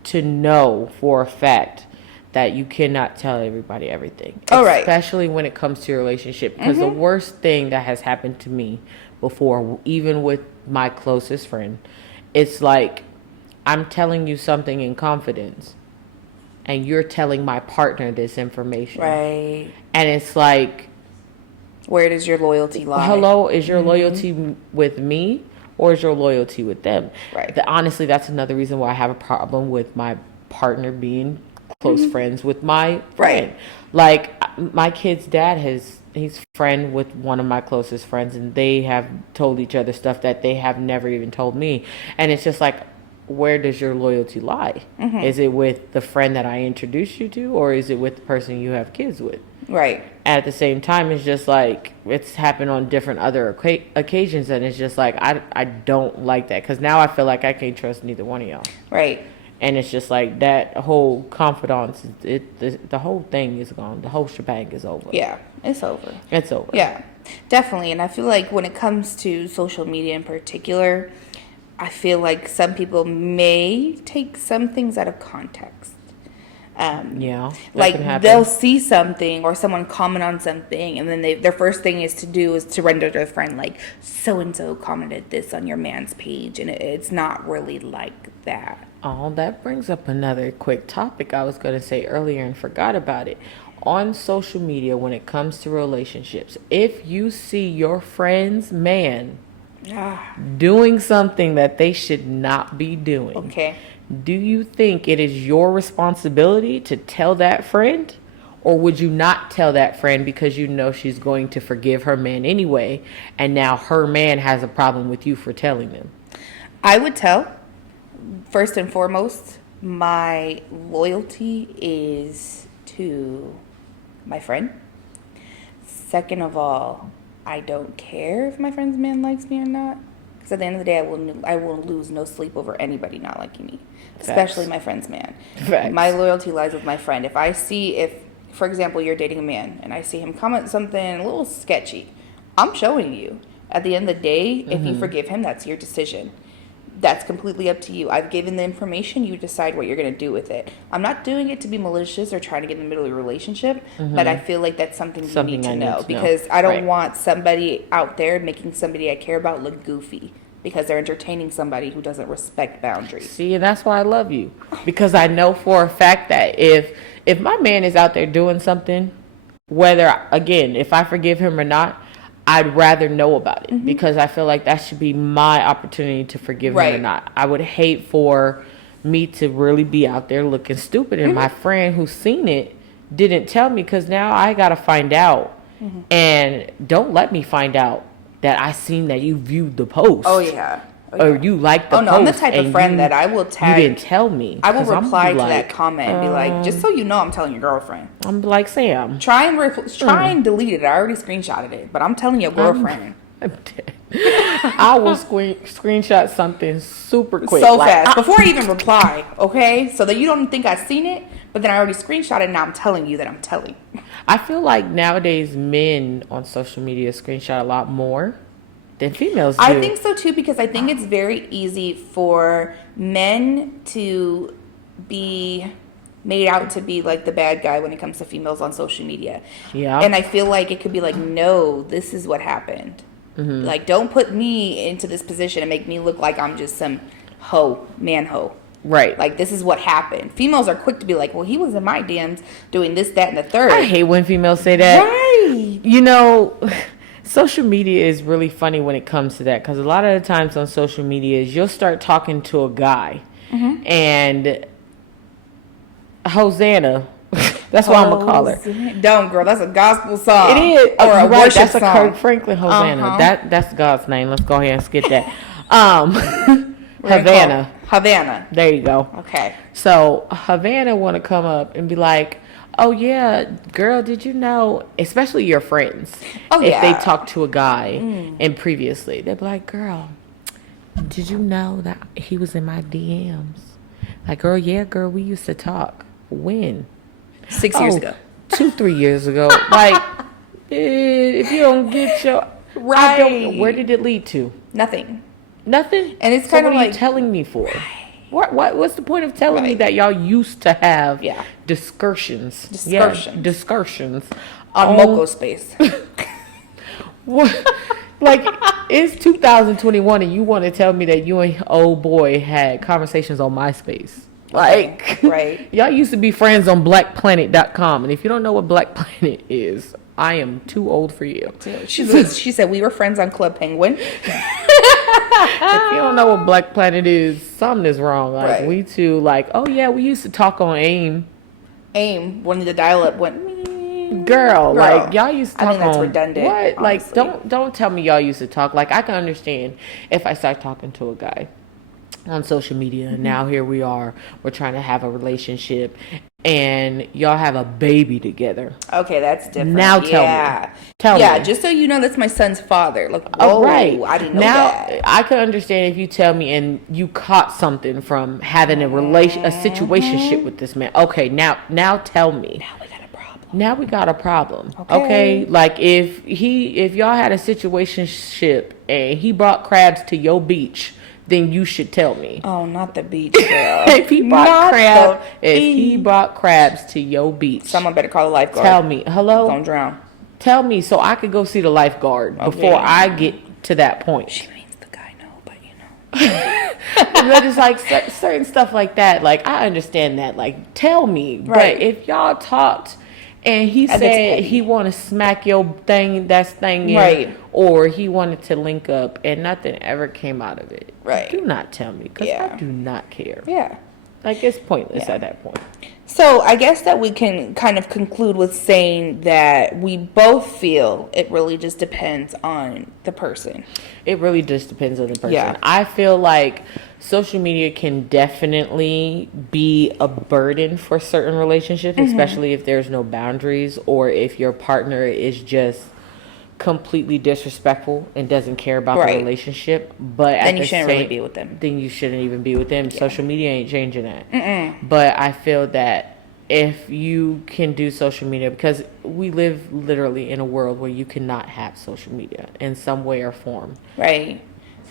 to know for a fact that you cannot tell everybody everything. Oh, right. Especially when it comes to your relationship. Because the worst thing that has happened to me before, even with my closest friend, it's like I'm telling you something in confidence and you're telling my partner this information. Right. And it's like, where does your loyalty lie? hello, is your loyalty with me or is your loyalty with them? Right. Honestly, that's another reason why I have a problem with my partner being close friends with my friend. Right. Like my kid's dad he's friend with one of my closest friends and they have told each other stuff that they have never even told me. And it's just like, where does your loyalty lie? Is it with the friend that I introduced you to or is it with the person you have kids with? Right. At the same time, it's just like it's happened on different other occasions, and it's just like I don't like that because now I feel like I can't trust neither one of y'all. Right. And it's just like that whole confidence, the whole thing is gone. The whole shebang is over. Yeah, it's over. It's over. Yeah, definitely. And I feel like when it comes to social media in particular, I feel like some people may take some things out of context. Yeah. Like they'll see something or someone comment on something and then their first thing is to render to their friend like so and so commented this on your man's page and it's not really like that. Oh, that brings up another quick topic I was going to say earlier and forgot about it. On social media, when it comes to relationships, if you see your friend's man doing something that they should not be doing, Okay. do you think it is your responsibility to tell that friend? Or would you not tell that friend because you know she's going to forgive her man anyway, and now her man has a problem with you for telling them? I would tell. First and foremost, my loyalty is to my friend. Second of all, I don't care if my friend's man likes me or not. Because at the end of the day, I will lose no sleep over anybody not liking me. Especially my friend's man. Facts. My loyalty lies with my friend. If, for example, you're dating a man and I see him comment something a little sketchy, I'm showing you. At the end of the day, if you forgive him, that's your decision. That's completely up to you. I've given the information. You decide what you're going to do with it. I'm not doing it to be malicious or trying to get in the middle of your relationship, but I feel like that's something you need to know because I don't want somebody out there making somebody I care about look goofy because they're entertaining somebody who doesn't respect boundaries. See, and that's why I love you. Because I know for a fact that if my man is out there doing something, whether, again, if I forgive him or not, I'd rather know about it because I feel like that should be my opportunity to forgive him or not. I would hate for me to really be out there looking stupid and my friend who's seen it didn't tell me because now I got to find out. And don't let me find out that I seen that you viewed the post. Oh, yeah. Or you liked the post. Oh, no, I'm the type of friend that I will tag. You didn't tell me. I will 'cause I'm reply to like, that comment and be like, just so you know, I'm telling your girlfriend. I'm like, Sam. Try and delete it. I already screenshotted it, but I'm telling your girlfriend. I'm dead. I will screenshot something super quick. So fast. Before I even reply, okay? So that you don't think I've seen it, but then I already screenshotted and now I'm telling you that I'm telling. I feel like nowadays men on social media screenshot a lot more than females do. I think so too because I think it's very easy for men to be made out to be like the bad guy when it comes to females on social media. Yeah. And I feel like it could be like, no, this is what happened. Like, don't put me into this position and make me look like I'm just some man hoe. Right. Like, this is what happened. Females are quick to be like, well, he was in my DMs doing this, that, and the third. I hate when females say that. Right. You know, social media is really funny when it comes to that, because a lot of the times on social media is you'll start talking to a guy and Hosanna. That's what I'm gonna call her. Don't, girl. That's a gospel song. It is. Or a You're right. worship That's a song. Kirk Franklin Hosanna. Uh-huh. That's God's name. Let's go ahead and skip that. We're gonna Havana. call Havana. There you go. Okay. So Havana want to come up and be like, "Oh yeah, girl, did you know?" Especially your friends. Oh, if they yeah. talk to a guy and previously, they'd be like, "Girl, did you know that he was in my DMs?" Like, "Girl, yeah, girl, we used to talk." When? 6 years ago. 2-3 years ago. Like, if you don't get your Right. where did it lead to? Nothing. Nothing. And it's So kind what of are you like- telling me for? What's the point of telling me Right. that y'all used to have Yeah. discussions? Discursions. Yeah, discussions On Moco Space. What? Like, it's 2021 and you want to tell me that you and old boy had conversations on MySpace? Like, Right. y'all used to be friends on blackplanet.com, and if you don't know what Black Planet is, I am too old for you. She said we were friends on Club Penguin. If you don't know what Black Planet is, something is wrong. Like, Right. we two, like, oh yeah, we used to talk on AIM. AIM, when the dial-up went. Girl, like, y'all used to I talk think that's on redundant, what? Like, honestly. don't tell me y'all used to talk. Like, I can understand if I start talking to a guy on social media, and now here we are, we're trying to have a relationship, and y'all have a baby together. Okay, that's different. Now tell me. Tell yeah, me. just so you know, that's my son's father. Like, Oh, whoa, right. I didn't know now, that. I can understand if you tell me and you caught something from having a situationship with this man. Okay, now tell me. Now we got a problem. Now we got a problem. Okay. Okay? Like, if y'all had a situationship and he brought crabs to your beach, then you should tell me. Oh, not the beach, girl. If he Not brought crabs to your beach, Someone better call the lifeguard. tell me. Hello? Don't drown. Tell me so I could go see the lifeguard before I get to that point. She means the guy, no, but you know. And then it's like certain stuff like that. Like, I understand that. Like, tell me. Right. But if y'all talked and he That's said petty. he want to smack your thing, in, Right. or he wanted to link up and nothing ever came out of it, Right. do not tell me, because Yeah. I do not care. Yeah. Like, it's pointless Yeah. at that point. So I guess that we can kind of conclude with saying that we both feel it really just depends on the person. It really just depends on the person. Yeah. I feel like social media can definitely be a burden for certain relationships, Mm-hmm. especially if there's no boundaries or if your partner is just completely disrespectful and doesn't care about Right. the relationship. But Then at you the shouldn't same, really be with them. Then you shouldn't even be with them. Social media ain't changing that. But I feel that if you can do social media, because we live literally in a world where you cannot have social media in some way or form. Right.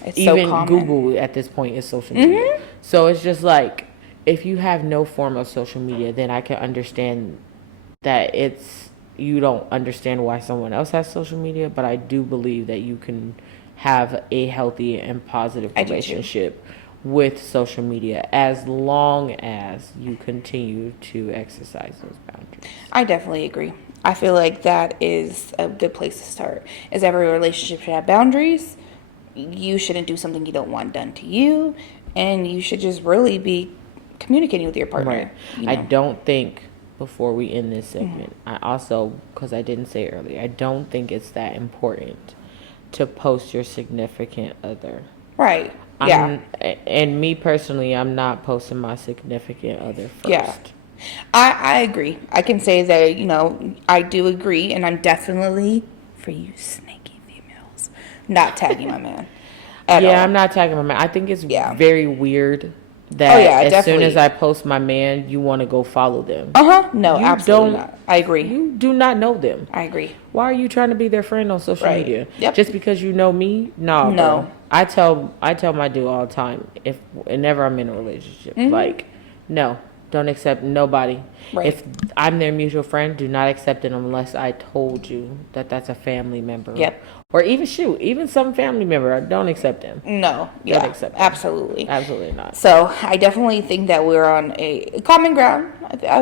It's Even so common. Google at this point is social media. So it's just like, if you have no form of social media, then I can understand that you don't understand why someone else has social media, but I do believe that you can have a healthy and positive I do too. relationship with social media as long as you continue to exercise those boundaries. I definitely agree. I feel like that is a good place to start. Is every relationship should have boundaries. You shouldn't do something you don't want done to you, and you should just really be communicating with your partner. Right. you I know? don't think, before we end this segment, I also, because I didn't say it earlier, I don't think it's that important to post your significant other. Right. Yeah. And me personally, I'm not posting my significant other first. Yeah. I agree. I can say that, you know, I do agree, and I'm definitely, for you snaky females, not tagging my man at all. I'm not tagging my man. I think it's Yeah. very weird that Oh, yeah, as soon definitely. as I post my man, you want to go follow them. Uh-huh. No, You absolutely don't- not. I agree. You do not know them. I agree. Why are you trying to be their friend on social Right. media? Yep. Just because you know me? No. No. I tell my dude all the time, whenever I'm in a relationship, Mm-hmm. like, no, Don't accept nobody. Right. If I'm their mutual friend, do not accept it unless I told you that that's a family member. Yep. Or even some family member, don't accept them. No, yeah, accept them. absolutely. Absolutely not. So I definitely think that we're on a common ground. I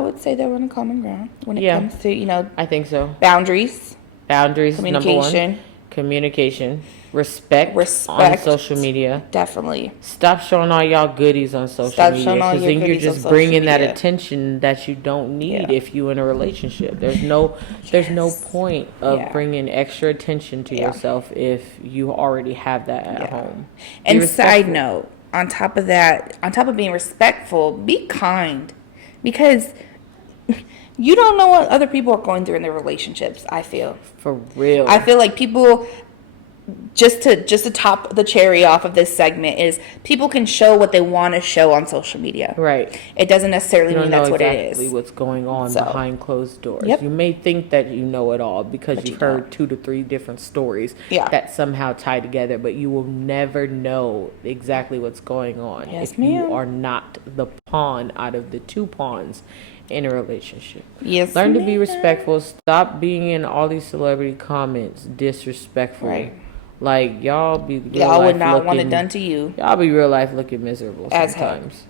would say that we're on a common ground when it Yeah. comes to I think so. boundaries, Boundaries, number one. communication. Communication. Respect on Respect. social media. Definitely. Stop showing all y'all goodies on social Stop media, showing all because your then you're goodies on just social bringing that media. attention that you don't need Yeah. if you in a relationship. There's no point of Yeah. bringing extra attention to Yeah. yourself if you already have that at home. Be And respectful. side note, on top of that, on top of being respectful, be kind, because you don't know what other people are going through in their relationships. I feel real. I feel like people, just to top the cherry off of this segment, is people can show what they want to show on social media. Right. It doesn't necessarily You mean don't know that's what exactly it is. what's going on So. behind closed doors. Yep. You may think that you know it all because But you've you heard don't. 2 to 3 different stories Yeah. that somehow tie together, but you will never know exactly what's going on Yes, if ma'am. you are not the pawn out of the 2 pawns in a relationship. Yes, Learn to be ma'am. respectful. Stop being in all these celebrity comments disrespectful. Right. Like y'all be real Y'all would life not want it looking- done to you. Y'all be real life looking miserable As heck. sometimes.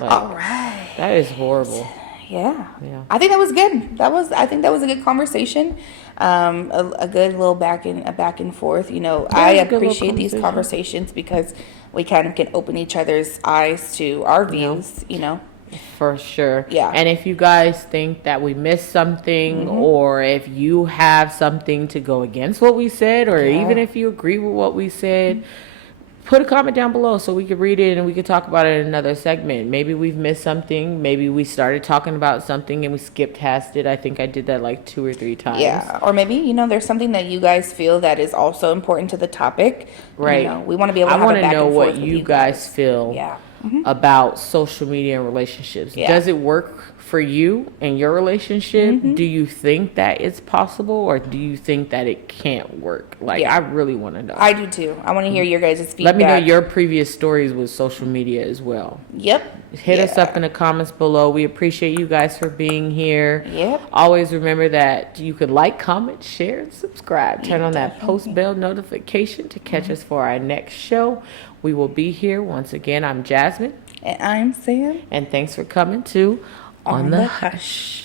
Like, All right. that is horrible. Yeah. Yeah. I think that was good. I think that was a good conversation. A good little back and forth. You know, I it was a good little appreciate these conversation. conversations because we kind of can open each other's eyes to our views, you know. For sure. Yeah. Mm-hmm. And if you guys think that we missed something, or if you have something to go against what we said, or Yeah. even if you agree with what we said, put a comment down below so we can read it and we can talk about it in another segment. Maybe we've missed something. Maybe we started talking about something and we skipped past it. I think I did that like 2 or 3 times. Yeah. Or maybe, you know, there's something that you guys feel that is also important to the topic. Right. You know, we want to be able to I have want a to back know and what forth with you guys feel Yeah. about social media and relationships. Yeah. Does it work for you and your relationship? Mm-hmm. Do you think that it's possible, or do you think that it can't work? Like, Yeah. I really want to know. I do too. I want to hear your guys' feedback. Let me know your previous stories with social media as well. Yep. Hit us Yeah. up in the comments below. We appreciate you guys for being here. Yep. Always remember that you could like, comment, share, and subscribe. Turn on that post bell notification to catch us for our next show. We will be here once again. I'm Jasmine, And I'm Sam. and thanks for coming to On the Hush.